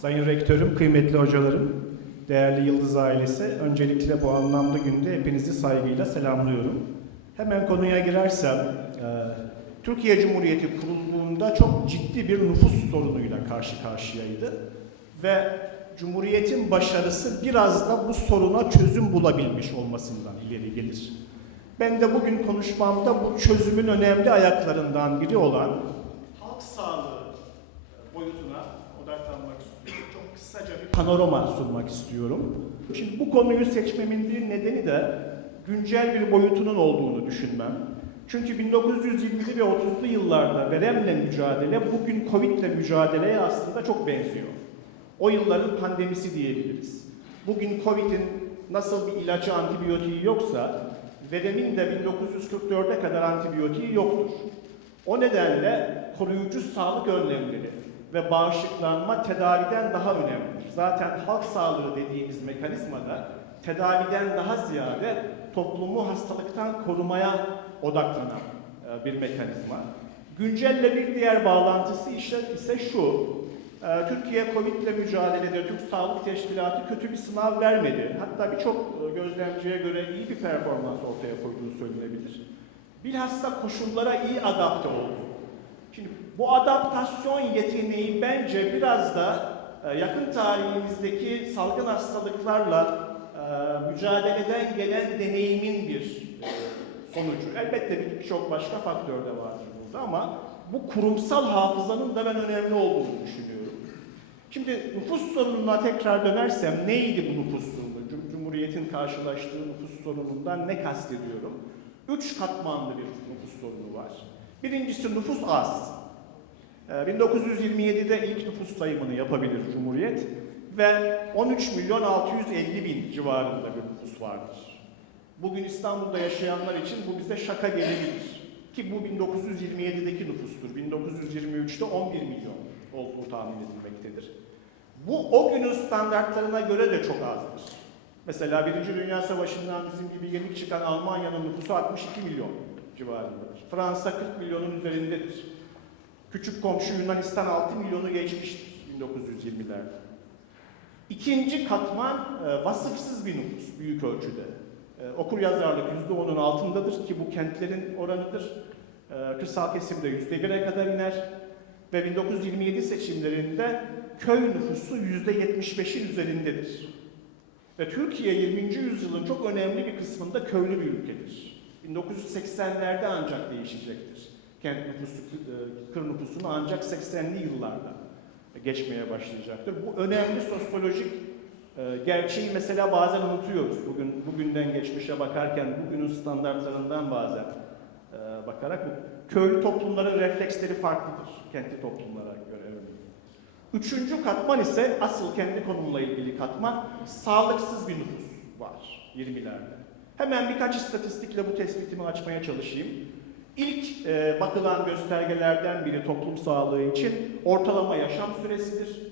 Sayın Rektörüm, kıymetli hocalarım, değerli Yıldız ailesi, öncelikle bu anlamlı günde hepinizi saygıyla selamlıyorum. Hemen konuya girersem, e, Türkiye Cumhuriyeti kurulduğunda çok ciddi bir nüfus sorunuyla karşı karşıyaydı ve Cumhuriyetin başarısı biraz da bu soruna çözüm bulabilmiş olmasından ileri gelir. Ben de bugün konuşmamda bu çözümün önemli ayaklarından biri olan halk sağlığı boyutuna odaklanmak istiyorum. Çok kısaca bir panorama sunmak istiyorum. Şimdi bu konuyu seçmemin bir nedeni de güncel bir boyutunun olduğunu düşünmem. Çünkü 1920'li ve 30'lu yıllarda veremle mücadele bugün Covid'le mücadeleye aslında çok benziyor. O yılların pandemisi diyebiliriz. Bugün Covid'in nasıl bir ilacı, antibiyotiği yoksa veremin de 1944'e kadar antibiyotiği yoktur. O nedenle koruyucu sağlık önlemleri ve bağışıklanma tedaviden daha önemlidir. Zaten halk sağlığı dediğimiz mekanizmada tedaviden daha ziyade toplumu hastalıktan korumaya odaklanan e, bir mekanizma. Güncelle bir diğer bağlantısı ise şu. e, Türkiye Covid ile mücadelede Türk Sağlık Teşkilatı kötü bir sınav vermedi. Hatta birçok e, gözlemciye göre iyi bir performans ortaya koyduğu söylenebilir. Bilhassa koşullara iyi adapte oldu. Şimdi bu adaptasyon yeteneği bence biraz da e, yakın tarihimizdeki salgın hastalıklarla e, mücadeleden gelen deneyimin bir e, sonucu. Elbette bir- birçok başka faktör de vardır burada ama bu kurumsal hafızanın da ben önemli olduğunu düşünüyorum. Şimdi nüfus sorununa tekrar dönersem neydi bu nüfus sorunu? Cum- Cumhuriyetin karşılaştığı nüfus sorunundan ne kastediyorum? Üç katmanlı bir nüfus sorunu var. Birincisi nüfus az. Ee, 1927'de ilk nüfus sayımını yapabilir Cumhuriyet ve 13 milyon 650 bin civarında bir nüfus vardır. Bugün İstanbul'da yaşayanlar için bu bize şaka gelebilir. Ki bu 1927'deki nüfustur. 1923'te 11 milyon olduğu tahmin edilmektedir. Bu o günün standartlarına göre de çok azdır. Mesela Birinci Dünya Savaşı'ndan bizim gibi yenik çıkan Almanya'nın nüfusu 62 milyon civarındadır. Fransa 40 milyonun üzerindedir. Küçük komşu Yunanistan 6 milyonu geçmiştir 1920'lerde. İkinci katman e, vasıfsız bir nüfus büyük ölçüde. E, okur yazarlık %10'un altındadır ki bu kentlerin oranıdır. E, kırsal kesimde %1'e kadar iner. Ve 1927 seçimlerinde köy nüfusu %75'in üzerindedir. Ve Türkiye 20. yüzyılın çok önemli bir kısmında köylü bir ülkedir. 1980'lerde ancak değişecektir. Kent nüfusu, e, kır nüfusunu ancak 80'li yıllarda geçmeye başlayacaktır. Bu önemli sosyolojik e, gerçeği mesela bazen unutuyoruz. Bugün bugünden geçmişe bakarken bugünün standartlarından bazen e, bakarak köylü toplumların refleksleri farklıdır kentli toplumlara göre. Üçüncü katman ise asıl kendi konumla ilgili katman sağlıksız bir nüfus var 20'lerde. Hemen birkaç istatistikle bu tespitimi açmaya çalışayım. İlk e, bakılan göstergelerden biri toplum sağlığı için ortalama yaşam süresidir.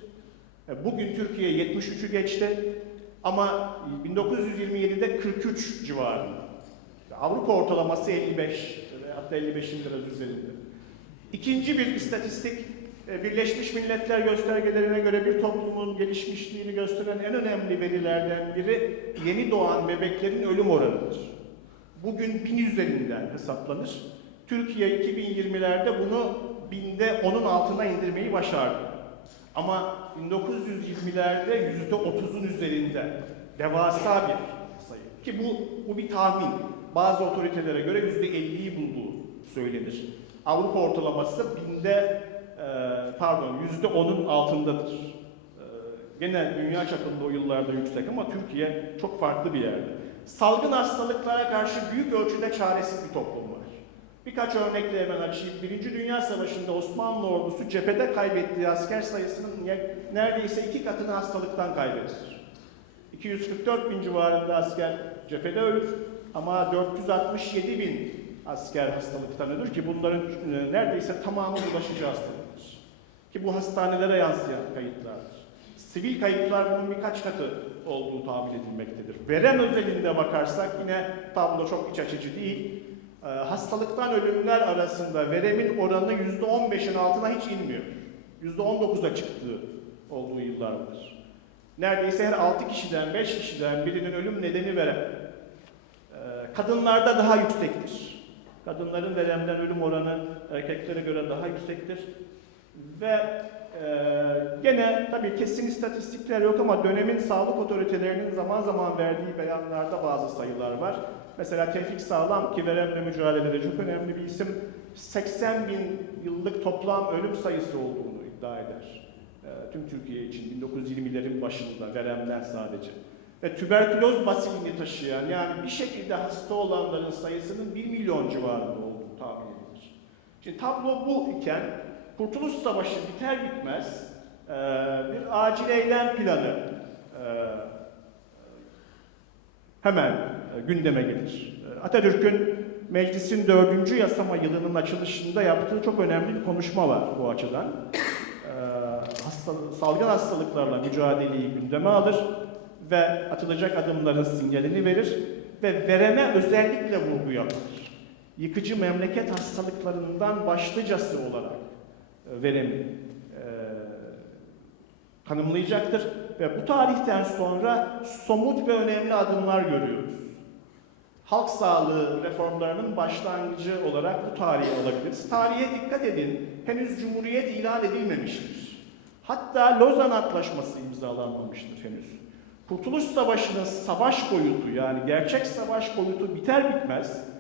E, bugün Türkiye 73'ü geçti ama 1927'de 43 civarında. Avrupa ortalaması 55 ve hatta 55'in biraz üzerinde. İkinci bir istatistik Birleşmiş Milletler göstergelerine göre bir toplumun gelişmişliğini gösteren en önemli verilerden biri yeni doğan bebeklerin ölüm oranıdır. Bugün bin üzerinden hesaplanır. Türkiye 2020'lerde bunu binde onun altına indirmeyi başardı. Ama 1920'lerde yüzde otuzun üzerinde devasa bir sayı. Ki bu, bu bir tahmin. Bazı otoritelere göre yüzde elliyi bulduğu söylenir. Avrupa ortalaması binde e, pardon yüzde onun altındadır. E, gene dünya çapında o yıllarda yüksek ama Türkiye çok farklı bir yerde. Salgın hastalıklara karşı büyük ölçüde çaresiz bir toplum var. Birkaç örnekle hemen açayım. Birinci Dünya Savaşı'nda Osmanlı ordusu cephede kaybettiği asker sayısının neredeyse iki katını hastalıktan kaybeder. 244 bin civarında asker cephede ölür ama 467 bin asker hastalıktan ölür ki bunların e, neredeyse tamamı bulaşıcı hastalıktır. Ki bu hastanelere yansıyan kayıtlardır. Sivil kayıplar bunun birkaç katı olduğu tahmin edilmektedir. Verem özelinde bakarsak yine tablo çok iç açıcı değil. Ee, hastalıktan ölümler arasında veremin oranı %15'in altına hiç inmiyor. %19'a çıktığı olduğu yıllar var. Neredeyse her 6 kişiden 5 kişiden birinin ölüm nedeni verem. Ee, kadınlarda daha yüksektir. Kadınların veremden ölüm oranı erkeklere göre daha yüksektir. Ve e, gene tabii kesin istatistikler yok ama dönemin sağlık otoritelerinin zaman zaman verdiği beyanlarda bazı sayılar var. Mesela Tevfik Sağlam ki veremle mücadelede çok önemli bir isim 80 bin yıllık toplam ölüm sayısı olduğunu iddia eder. E, tüm Türkiye için 1920'lerin başında veremden sadece. Ve tüberküloz basilini taşıyan yani bir şekilde hasta olanların sayısının 1 milyon civarında olduğu tahmin edilir. Şimdi tablo bu iken Kurtuluş Savaşı biter bitmez e, bir acil eylem planı e, hemen e, gündeme gelir. E, Atatürk'ün meclisin dördüncü yasama yılının açılışında yaptığı çok önemli bir konuşma var bu açıdan. E, hastalık, salgın hastalıklarla mücadeleyi gündeme alır ve atılacak adımların sinyalini verir ve vereme özellikle vurgu yapar. Yıkıcı memleket hastalıklarından başlıcası olarak veremi e, tanımlayacaktır ve bu tarihten sonra somut ve önemli adımlar görüyoruz. Halk sağlığı reformlarının başlangıcı olarak bu tarihe alabiliriz. Tarihe dikkat edin, henüz Cumhuriyet ilan edilmemiştir. Hatta Lozan Antlaşması imzalanmamıştır henüz. Kurtuluş Savaşı'nın savaş boyutu yani gerçek savaş boyutu biter bitmez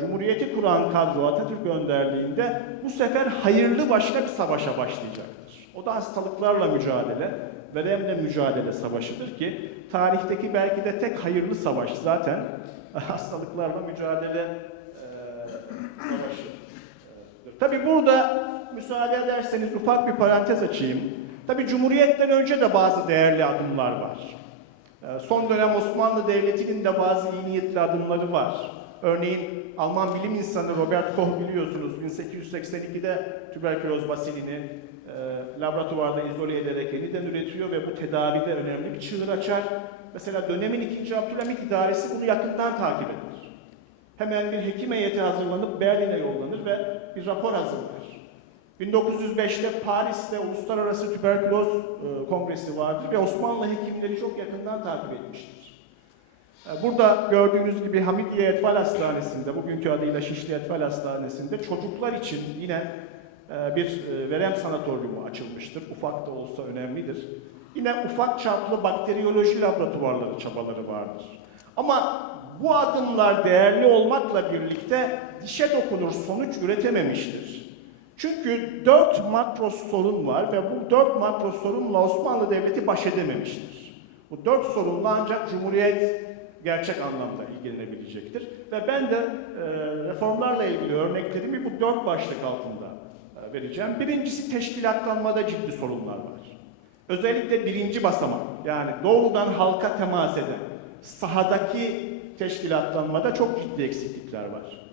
Cumhuriyeti kuran kadro Atatürk önderliğinde bu sefer hayırlı başka bir savaşa başlayacaktır. O da hastalıklarla mücadele, veremle mücadele savaşıdır ki tarihteki belki de tek hayırlı savaş zaten hastalıklarla mücadele e, savaşı. Tabi burada müsaade ederseniz ufak bir parantez açayım. Tabi Cumhuriyet'ten önce de bazı değerli adımlar var. E, Son dönem Osmanlı Devleti'nin de bazı iyi niyetli adımları var. Örneğin Alman bilim insanı Robert Koch biliyorsunuz 1882'de tüberküloz basilini e, laboratuvarda izole ederek yeniden üretiyor ve bu tedavide önemli bir çığır açar. Mesela dönemin 2. Abdülhamit idaresi bunu yakından takip eder. Hemen bir hekim heyeti hazırlanıp Berlin'e yollanır ve bir rapor hazırlar. 1905'te Paris'te Uluslararası Tüberküloz e, Kongresi vardır ve Osmanlı hekimleri çok yakından takip etmiştir. E, Burada gördüğünüz gibi Hamidiye Etfal Hastanesi'nde, bugünkü adıyla Şişli Etfal Hastanesi'nde çocuklar için yine e, bir e, verem sanatoryumu açılmıştır. Ufak da olsa önemlidir. Yine ufak çaplı bakteriyoloji laboratuvarları çabaları vardır. Ama bu adımlar değerli olmakla birlikte dişe dokunur sonuç üretememiştir. Çünkü dört makro sorun var ve bu dört makro sorunla Osmanlı Devleti baş edememiştir. Bu dört sorunla ancak Cumhuriyet gerçek anlamda ilgilenebilecektir. Ve ben de e, reformlarla ilgili örneklerimi bu dört başlık altında e, vereceğim. Birincisi teşkilatlanmada ciddi sorunlar var. Özellikle birinci basamak yani doğrudan halka temas eden sahadaki teşkilatlanmada çok ciddi eksiklikler var.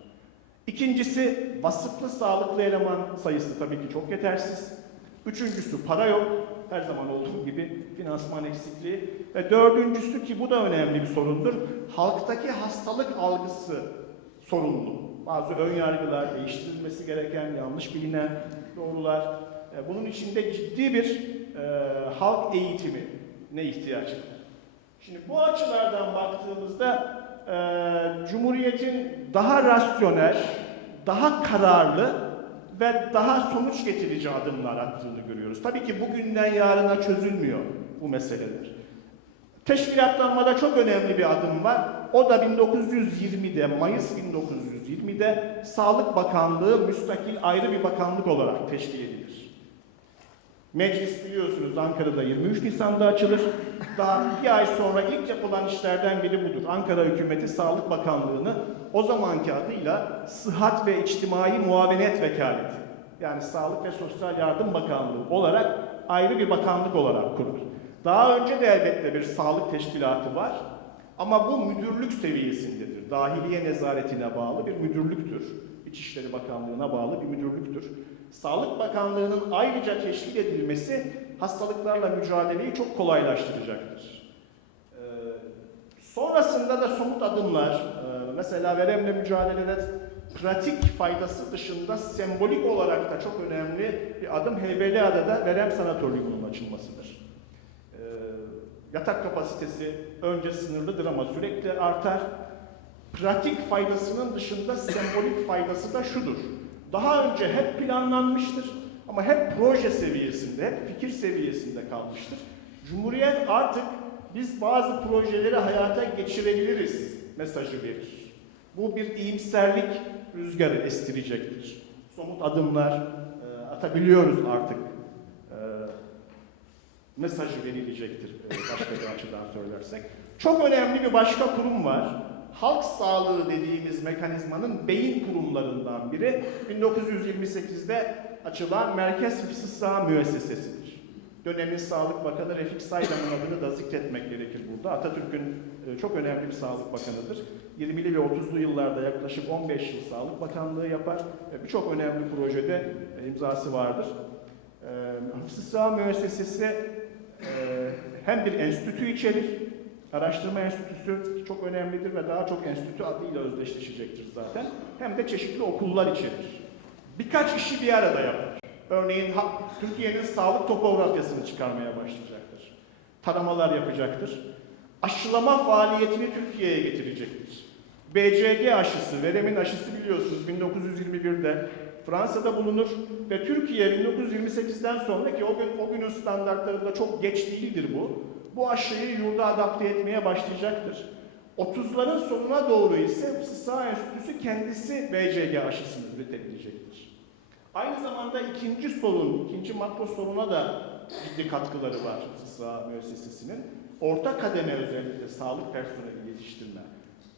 İkincisi vasıflı sağlıklı eleman sayısı tabii ki çok yetersiz. Üçüncüsü para yok. Her zaman olduğu gibi finansman eksikliği. Ve dördüncüsü ki bu da önemli bir sorundur. Halktaki hastalık algısı sorunlu. Bazı ön yargılar, değiştirilmesi gereken, yanlış bilinen doğrular. E, Bunun içinde ciddi bir e, halk eğitimi ne ihtiyaç var. Şimdi bu açılardan baktığımızda e, Cumhuriyet'in daha rasyonel, daha kararlı ve daha sonuç getirici adımlar attığını görüyoruz. Tabii ki bugünden yarına çözülmüyor bu meseleler. Teşkilatlanmada çok önemli bir adım var. O da 1920'de, Mayıs 1920'de Sağlık Bakanlığı müstakil ayrı bir bakanlık olarak teşkil edilir. Meclis biliyorsunuz Ankara'da 23 Nisan'da açılır. Daha bir ay sonra ilk yapılan işlerden biri budur. Ankara hükümeti Sağlık Bakanlığı'nı o zamanki adıyla Sıhhat ve İçtimai Muavenet Vekaleti yani Sağlık ve Sosyal Yardım Bakanlığı olarak ayrı bir bakanlık olarak kurur. Daha önce de elbette bir sağlık teşkilatı var ama bu müdürlük seviyesindedir. Dahiliye nezaretine bağlı bir müdürlüktür. İçişleri Bakanlığı'na bağlı bir müdürlüktür. Sağlık Bakanlığı'nın ayrıca teşkil edilmesi hastalıklarla mücadeleyi çok kolaylaştıracaktır. Ee, sonrasında da somut adımlar, e, mesela veremle mücadelede pratik faydası dışında sembolik olarak da çok önemli bir adım Heybeliada'da verem sanatoryumunun açılmasıdır. Ee, yatak kapasitesi önce sınırlıdır ama sürekli artar. Pratik faydasının dışında sembolik faydası da şudur. Daha önce hep planlanmıştır ama hep proje seviyesinde, hep fikir seviyesinde kalmıştır. Cumhuriyet artık biz bazı projeleri hayata geçirebiliriz mesajı verir. Bu bir iyimserlik rüzgarı estirecektir. Somut adımlar e, atabiliyoruz artık e, mesajı verilecektir e, başka bir açıdan söylersek. Çok önemli bir başka kurum var. Halk sağlığı dediğimiz mekanizmanın beyin kurumlarından biri 1928'de açılan Merkez Hıfzı Müessesesi'dir. Dönemin Sağlık Bakanı Refik Saydam'ın adını da zikretmek gerekir burada. Atatürk'ün e, çok önemli bir sağlık bakanıdır. 20'li ve 30'lu yıllarda yaklaşık 15 yıl Sağlık Bakanlığı yapar. Birçok önemli projede e, imzası vardır. E, Hıfzı Sağ Müessesesi e, hem bir enstitü içerir, araştırma enstitüsü çok önemlidir ve daha çok enstitü adıyla özdeşleşecektir zaten. Hem de çeşitli okullar içerir. Birkaç işi bir arada yapar. Örneğin Türkiye'nin sağlık topografyasını çıkarmaya başlayacaktır. Taramalar yapacaktır. Aşılama faaliyetini Türkiye'ye getirecektir. BCG aşısı, veremin aşısı biliyorsunuz 1921'de Fransa'da bulunur ve Türkiye 1928'den sonraki o gün o günün standartlarında çok geç değildir bu. Bu aşıyı yurda adapte etmeye başlayacaktır. 30'ların sonuna doğru ise Sağ Enstitüsü kendisi BCG aşısını üretebilecektir. Aynı zamanda ikinci sorun, ikinci makro soruna da ciddi katkıları var Sağ Müessesesi'nin. Orta kademe özellikle sağlık personeli yetiştirme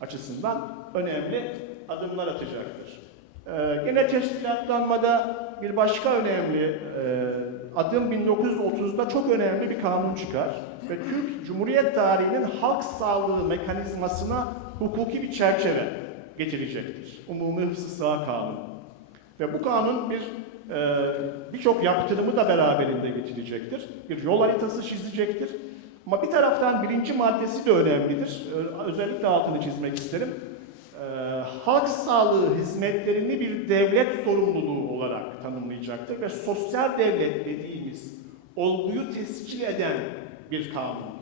açısından önemli adımlar atacaktır. Ee, gene teşkilatlanmada bir başka önemli e, adım 1930'da çok önemli bir kanun çıkar ve Türk Cumhuriyet tarihinin halk sağlığı mekanizmasına hukuki bir çerçeve getirecektir. Umumi Hıfzı Sağ Kanunu. Ve bu kanun bir e, birçok yaptırımı da beraberinde getirecektir. Bir yol haritası çizecektir. Ama bir taraftan birinci maddesi de önemlidir. Ö- Özellikle altını çizmek isterim. Halk sağlığı hizmetlerini bir devlet sorumluluğu olarak tanımlayacaktır ve sosyal devlet dediğimiz olguyu tescil eden bir kanundur.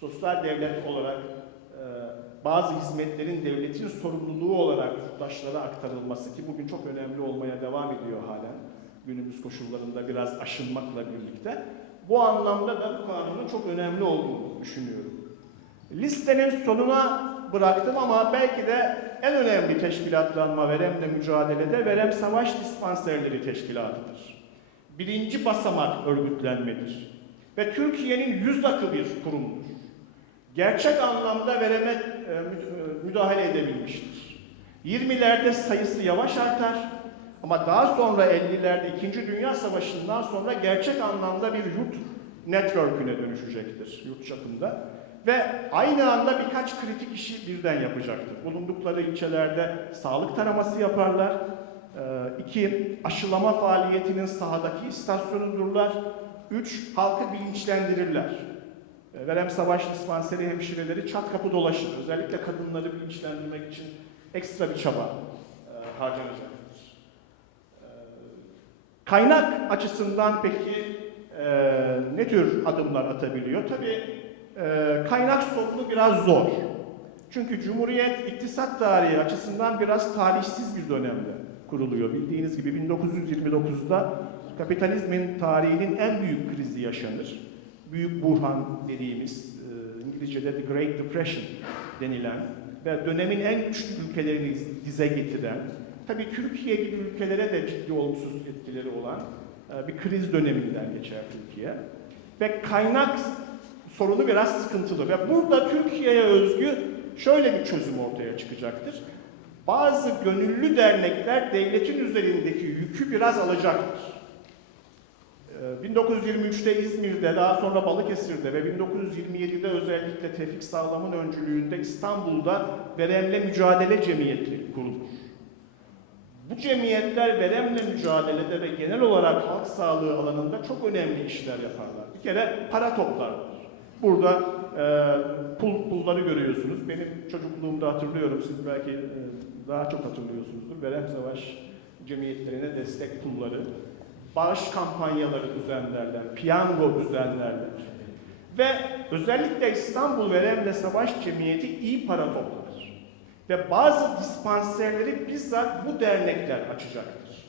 Sosyal devlet olarak e, bazı hizmetlerin devletin sorumluluğu olarak yurttaşlara aktarılması ki bugün çok önemli olmaya devam ediyor halen günümüz koşullarında biraz aşınmakla birlikte. Bu anlamda da bu kanunun çok önemli olduğunu düşünüyorum. Listenin sonuna bıraktım ama belki de en önemli teşkilatlanma veremle mücadelede verem savaş dispanserleri teşkilatıdır. Birinci basamak örgütlenmedir. Ve Türkiye'nin yüz akı bir kurumdur. Gerçek anlamda vereme e, e, müdahale edebilmiştir. 20'lerde sayısı yavaş artar ama daha sonra 50'lerde 2. Dünya Savaşı'ndan sonra gerçek anlamda bir yurt network'üne dönüşecektir yurt çapında. Ve aynı anda birkaç kritik işi birden yapacaktır. Bulundukları ilçelerde sağlık taraması yaparlar. Ee, iki, aşılama faaliyetinin sahadaki istasyonudurlar. Üç, halkı bilinçlendirirler. E, Verem Savaş Dispanseri hemşireleri çat kapı dolaşır. Özellikle kadınları bilinçlendirmek için ekstra bir çaba e, harcanacaktır. E, kaynak açısından peki e, ne tür adımlar atabiliyor? Tabii e, kaynak sorunu biraz zor. Çünkü Cumhuriyet iktisat tarihi açısından biraz talihsiz bir dönemde kuruluyor. Bildiğiniz gibi 1929'da kapitalizmin tarihinin en büyük krizi yaşanır. Büyük buhran dediğimiz, e, İngilizce'de The Great Depression denilen ve dönemin en güçlü ülkelerini dize getiren, tabii Türkiye gibi ülkelere de ciddi olumsuz etkileri olan e, bir kriz döneminden geçer Türkiye. Ve kaynak sorunu biraz sıkıntılı ve burada Türkiye'ye özgü şöyle bir çözüm ortaya çıkacaktır. Bazı gönüllü dernekler devletin üzerindeki yükü biraz alacaktır. Ee, 1923'te İzmir'de, daha sonra Balıkesir'de ve 1927'de özellikle Tevfik Sağlam'ın öncülüğünde İstanbul'da veremle mücadele cemiyetleri kurulur. Bu cemiyetler veremle mücadelede ve genel olarak halk sağlığı alanında çok önemli işler yaparlar. Bir kere para toplarlar. Burada e, pul, pulları görüyorsunuz. Benim çocukluğumda hatırlıyorum, siz belki e, daha çok hatırlıyorsunuzdur. Verem Savaş cemiyetlerine destek pulları, bağış kampanyaları düzenlerler, piyango düzenlerler. Ve özellikle İstanbul Verem'de Savaş Cemiyeti iyi para toplar. Ve bazı dispanserleri bizzat bu dernekler açacaktır.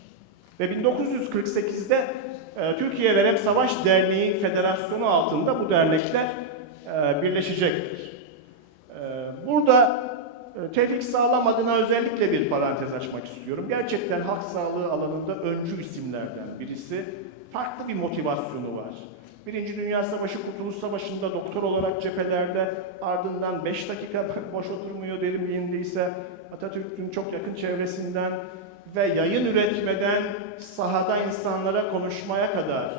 Ve 1948'de e, Türkiye Verem Savaş Derneği Federasyonu altında bu dernekler e, birleşecektir. E, burada e, Tevfik Sağlam adına özellikle bir parantez açmak istiyorum. Gerçekten halk sağlığı alanında öncü isimlerden birisi. Farklı bir motivasyonu var. Birinci Dünya Savaşı, Kurtuluş Savaşı'nda doktor olarak cephelerde ardından 5 dakika boş oturmuyor derinliğindeyse Atatürk'ün çok yakın çevresinden ve yayın üretmeden sahada insanlara konuşmaya kadar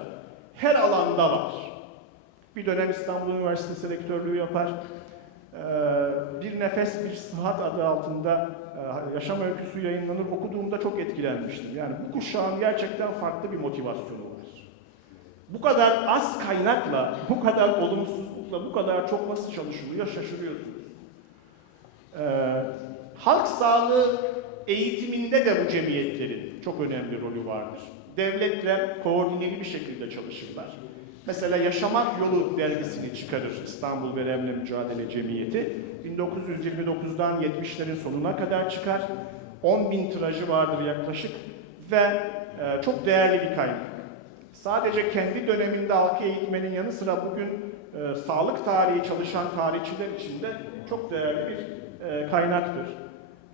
her alanda var. Bir dönem İstanbul Üniversitesi rektörlüğü yapar. Ee, Bir Nefes Bir Sıhhat adı altında e, yaşam öyküsü yayınlanır. Okuduğumda çok etkilenmiştim. Yani bu kuşağın gerçekten farklı bir motivasyonu var. Bu kadar az kaynakla, bu kadar olumsuzlukla, bu kadar çok nasıl çalışılıyor şaşırıyorsunuz. Ee, halk sağlığı eğitiminde de bu cemiyetlerin çok önemli rolü vardır. Devletle koordineli bir şekilde çalışırlar. Mesela Yaşamak Yolu dergisini çıkarır İstanbul Veremle Mücadele Cemiyeti. 1929'dan 70'lerin sonuna kadar çıkar. 10 bin tirajı vardır yaklaşık ve e, çok değerli bir kaynak. Sadece kendi döneminde halkı eğitmenin yanı sıra bugün e, sağlık tarihi çalışan tarihçiler için de çok değerli bir e, kaynaktır.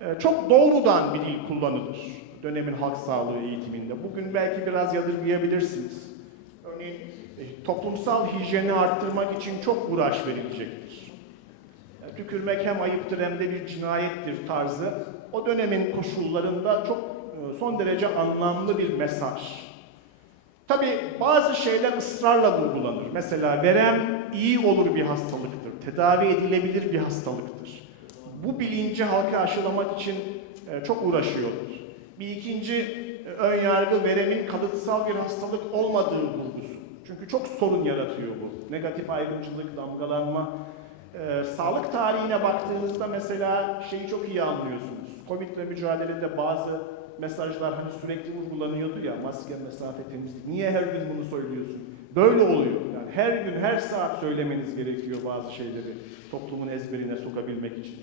E, çok doğrudan bir dil kullanılır dönemin halk sağlığı eğitiminde. Bugün belki biraz yadırgayabilirsiniz. Örneğin e, toplumsal hijyeni arttırmak için çok uğraş verilecektir. Tükürmek hem ayıptır hem de bir cinayettir tarzı o dönemin koşullarında çok e, son derece anlamlı bir mesaj. Tabi bazı şeyler ısrarla vurgulanır. Mesela verem iyi olur bir hastalıktır, tedavi edilebilir bir hastalıktır. Bu bilinci halka aşılamak için e, çok uğraşıyorlar. Bir ikinci e, ön yargı veremin kalıtsal bir hastalık olmadığı vurgusu. Çünkü çok sorun yaratıyor bu. Negatif ayrımcılık, damgalanma. E, sağlık tarihine baktığınızda mesela şeyi çok iyi anlıyorsunuz. Covid'le mücadelede bazı mesajlar hani sürekli vurgulanıyordu ya maske, mesafe, temizlik. Niye her gün bunu söylüyorsun? Böyle oluyor. Yani her gün, her saat söylemeniz gerekiyor bazı şeyleri toplumun ezberine sokabilmek için.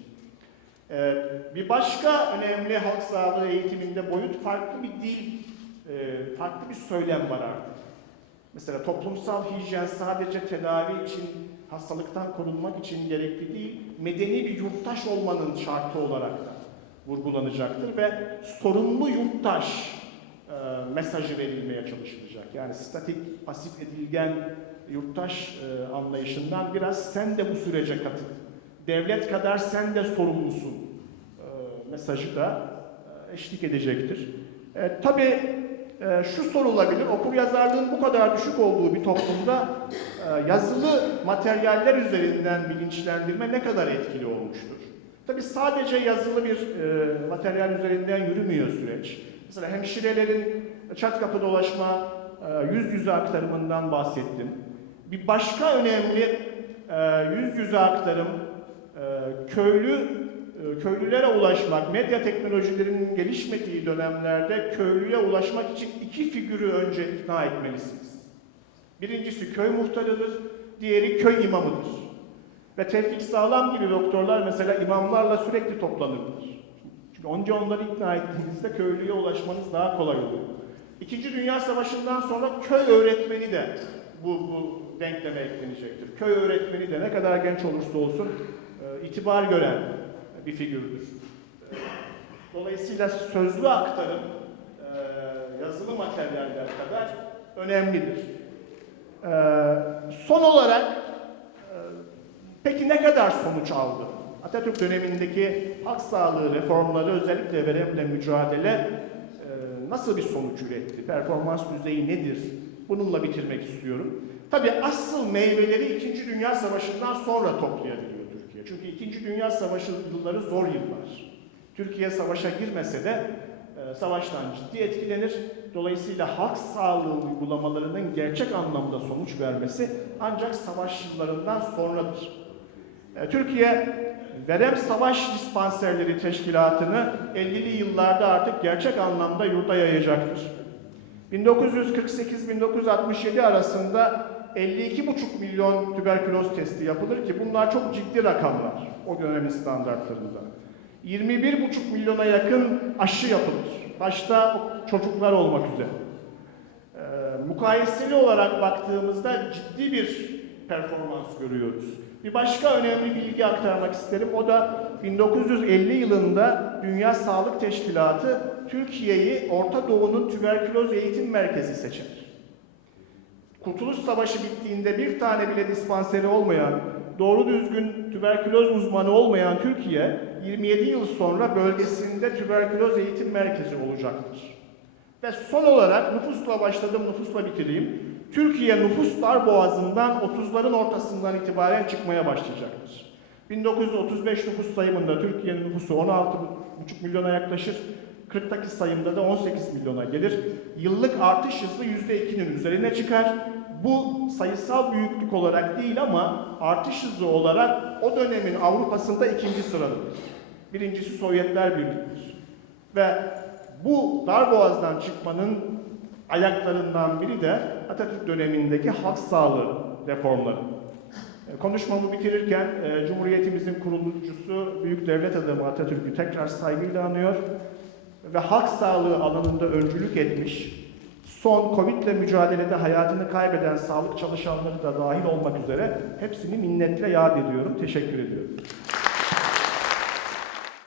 Ee, bir başka önemli halk sağlığı eğitiminde boyut farklı bir dil, e, farklı bir söylem var artık. Mesela toplumsal hijyen sadece tedavi için, hastalıktan korunmak için gerekli değil, medeni bir yurttaş olmanın şartı olarak da vurgulanacaktır ve sorumlu yurttaş e, mesajı verilmeye çalışılacak. Yani statik, pasif edilgen yurttaş e, anlayışından biraz sen de bu sürece katıl. Devlet kadar sen de sorumlusun e, mesajı da e, eşlik edecektir. E, tabii e, şu sorulabilir, okur yazarlığın bu kadar düşük olduğu bir toplumda e, yazılı materyaller üzerinden bilinçlendirme ne kadar etkili olmuştur? Tabii sadece yazılı bir e, materyal üzerinden yürümüyor süreç. Mesela hemşirelerin çat kapı dolaşma, e, yüz yüze aktarımından bahsettim. Bir başka önemli e, yüz yüze aktarım, köylü e, köylülere ulaşmak, medya teknolojilerinin gelişmediği dönemlerde köylüye ulaşmak için iki figürü önce ikna etmelisiniz. Birincisi köy muhtarıdır, diğeri köy imamıdır. Ve Tevfik Sağlam gibi doktorlar mesela imamlarla sürekli toplanırlar. Çünkü önce onları ikna ettiğinizde köylüye ulaşmanız daha kolay oluyor. İkinci Dünya Savaşı'ndan sonra köy öğretmeni de bu, bu denkleme eklenecektir. Köy öğretmeni de ne kadar genç olursa olsun itibar gören bir figürdür. Dolayısıyla sözlü aktarım e, yazılı materyaller kadar önemlidir. E, son olarak e, peki ne kadar sonuç aldı? Atatürk dönemindeki halk sağlığı reformları özellikle veremle mücadele e, nasıl bir sonuç üretti? Performans düzeyi nedir? Bununla bitirmek istiyorum. Tabii asıl meyveleri İkinci Dünya Savaşı'ndan sonra toplayabiliyor Türkiye. Çünkü İkinci Dünya Savaşı yılları zor yıllar. Türkiye savaşa girmese de e, savaştan ciddi etkilenir. Dolayısıyla halk sağlığı uygulamalarının gerçek anlamda sonuç vermesi ancak savaş yıllarından sonradır. E, Türkiye Verem Savaş Dispanserleri Teşkilatı'nı 50'li yıllarda artık gerçek anlamda yurda yayacaktır. 1948-1967 arasında 52,5 milyon tüberküloz testi yapılır ki bunlar çok ciddi rakamlar o dönemin standartlarında. 21,5 milyona yakın aşı yapılır. Başta çocuklar olmak üzere. Ee, mukayeseli olarak baktığımızda ciddi bir performans görüyoruz. Bir başka önemli bilgi aktarmak isterim. O da 1950 yılında Dünya Sağlık Teşkilatı Türkiye'yi Orta Doğu'nun tüberküloz eğitim merkezi seçer. Kurtuluş Savaşı bittiğinde bir tane bile dispanseri olmayan, doğru düzgün tüberküloz uzmanı olmayan Türkiye 27 yıl sonra bölgesinde tüberküloz eğitim merkezi olacaktır. Ve son olarak nüfusla başladım, nüfusla bitireyim. Türkiye nüfus darboğazından 30'ların ortasından itibaren çıkmaya başlayacaktır. 1935 nüfus sayımında Türkiye'nin nüfusu 16,5 milyona yaklaşır. 40'taki sayımda da 18 milyona gelir. Yıllık artış hızı %2'nin üzerine çıkar. Bu sayısal büyüklük olarak değil ama artış hızı olarak o dönemin Avrupa'sında ikinci sıradadır. Birincisi Sovyetler Birliği'dir. Ve bu darboğazdan çıkmanın ayaklarından biri de Atatürk dönemindeki halk sağlığı reformları. E, Konuşmamı bitirirken e, Cumhuriyetimizin kurulucusu Büyük Devlet Adamı Atatürk'ü tekrar saygıyla anıyor ve halk sağlığı alanında öncülük etmiş, son Covid ile mücadelede hayatını kaybeden sağlık çalışanları da dahil olmak üzere hepsini minnetle yad ediyorum, teşekkür ediyorum.